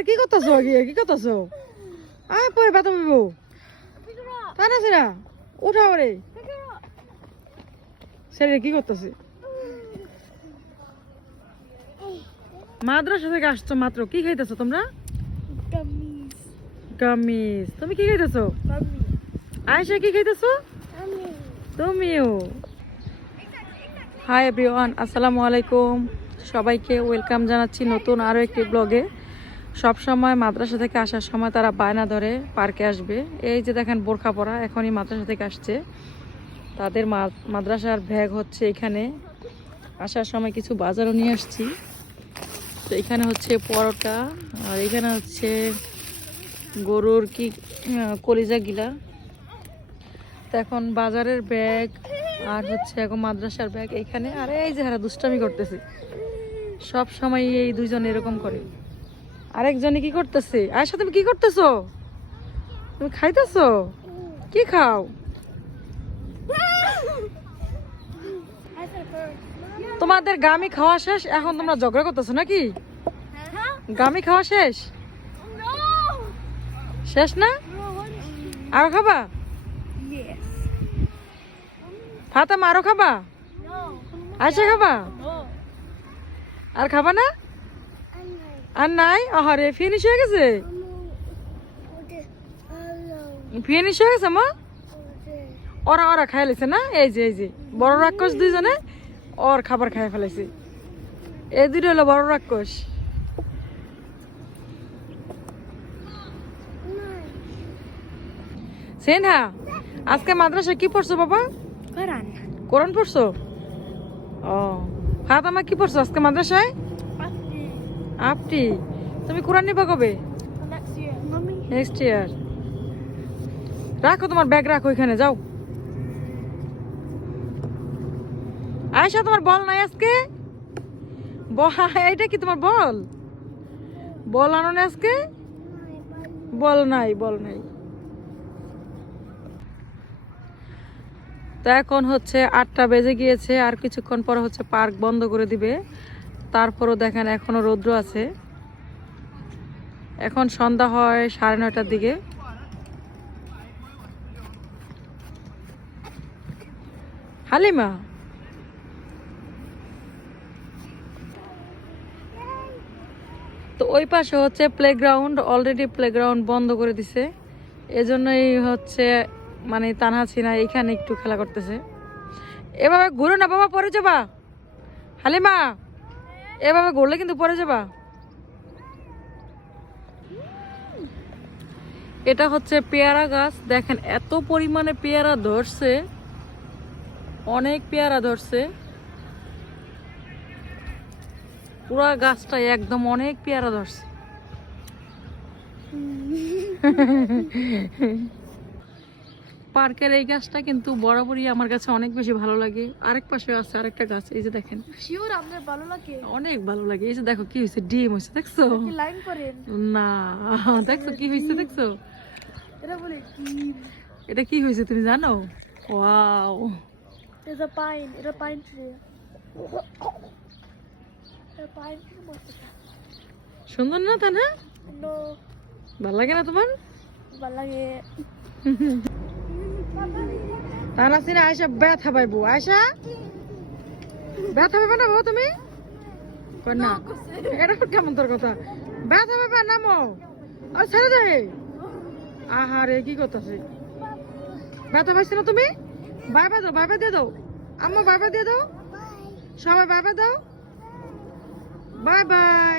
আরে কি করতেছো গিয়ে কি করতেছো? আয়, পরে ব্যথা পাবো। তা না সেরা? উঠাও রে সেরে কি করতেছে? মাদ্রাসা থেকে আসছো মাত্র। কি খাইতেছো তোমরা? গামিস তুমি কি খাইতেছো? আয়সা কি খাইতেছো? তুমিও। হাই এভরিওয়ান আসসালামু আলাইকুম। সবাইকে ওয়েলকাম জানাচ্ছি নতুন আরও একটি ব্লগে সব সময় মাদ্রাসা থেকে আসার সময় তারা বায়না ধরে পার্কে আসবে। এই যে দেখেন বোরখা পরা, এখনই মাদ্রাসা থেকে আসছে। তাদের মাদ্রাসার ব্যাগ হচ্ছে এখানে। আসার সময় কিছু বাজারও নিয়ে আসছি। তো এখানে হচ্ছে পরোটা, আর এখানে হচ্ছে গরুর কি কলিজা গিলা। তো এখন বাজারের ব্যাগ আর হচ্ছে এখন মাদ্রাসার ব্যাগ এখানে। আর এই যে হারা দুষ্টামি করতেছে। সব সময় এই দুজন এরকম করে। আরেকজনে কি করতেছে? আয়সা তুমি কি করতেছো? তুমি খাইতেছো? কি খাও? তোমাদের গামি খাওয়া শেষ? এখন তোমরা ঝগড়া করতেছো নাকি? গামি খাওয়া শেষ? শেষ না? আরও খাবা? ফাতেমা, আরও খাবা? আয়সা খাবা? আর খাবা না? আর নাই? আহারে ফিনিশ হয়ে গেছে? ফিনিশ হয়ে গেছে মা? ওরা ওরা খাই লেছে না? এই যে এই যে বড় রাক্ষস দুইজনে ওর খাবার খাই ফেলাইছে। এই দুটো হলো বড় রাক্ষস। সেনহা আজকে মাদ্রাসায় কি পড়ছো বাবা? কোরআন পড়ছো? ও ফাতেমা কি পড়ছো আজকে মাদ্রাসায়? আপনি? তুমি কোরআন নিবা কবে? নেক্সট ইয়ার রাখো তোমার ব্যাগ রাখো ওইখানে যাও। আয়সা তোমার বল নাই আজকে? এইটা কি তোমার বল? বল আনো না আজকে? বল নাই বল নাই। তো এখন হচ্ছে আটটা বেজে গিয়েছে আর কিছুক্ষণ পর হচ্ছে পার্ক বন্ধ করে দিবে। তারপরও দেখেন এখনও রৌদ্র আছে। এখন সন্ধ্যা হয় সাড়ে নয়টার দিকে। হালিমা। তো ওই পাশে হচ্ছে প্লেগ্রাউন্ড অলরেডি প্লেগ্রাউন্ড বন্ধ করে দিছে। এজন্যই হচ্ছে মানে তানহা সিনা এখানে একটু খেলা করতেছে। এভাবে ঘুরো না বাবা, পরে যাবা। হালিমা। এভাবে ঘুরলে কিন্তু পরে যাবা। এটা হচ্ছে পেয়ারা গাছ। দেখেন, এত পরিমাণে পেয়ারা ধরছে। অনেক পেয়ারা ধরছে। পুরা গাছটা একদম অনেক পেয়ারা ধরছে। পার্কের এই গাছটা কিন্তু বরাবরই আমার কাছে অনেক বেশি ভালো লাগে। আরেক পাশে আছে আরেকটা গাছ এই যে দেখেন। শিওর আপনার ভালো লাগে? অনেক ভালো লাগে। এই যে দেখো কি হয়েছে ডিম হয়েছে দেখছ? কি লাইন করেন? না দেখছ কি হয়েছে দেখছ? এটা বলে কি এটা কি হয়েছে তুমি জানো? ওয়াও। এটা পাইন এটা পাইন ট্রি। এটা পাইন ট্রি সুন্দর না তা নো? ভালো লাগে না তোমার? ভালো লাগে। তা না সিনা আয়সা ব্যথা পাইবো। আয়সা ব্যথা পাবে না বাবা তুমি? না। এটা কেমন তোর কথা? ব্যথা পাবে নামো। আর ছেড়ে দে আহারে, কি করতেছে? ব্যথা পাইছে না তুমি? বাই বাই দাও বাই বাই দিয়ে দাও। আম্মা বাই বাই দিয়ে দাও। সবাই বাই বাই দাও। Bye bye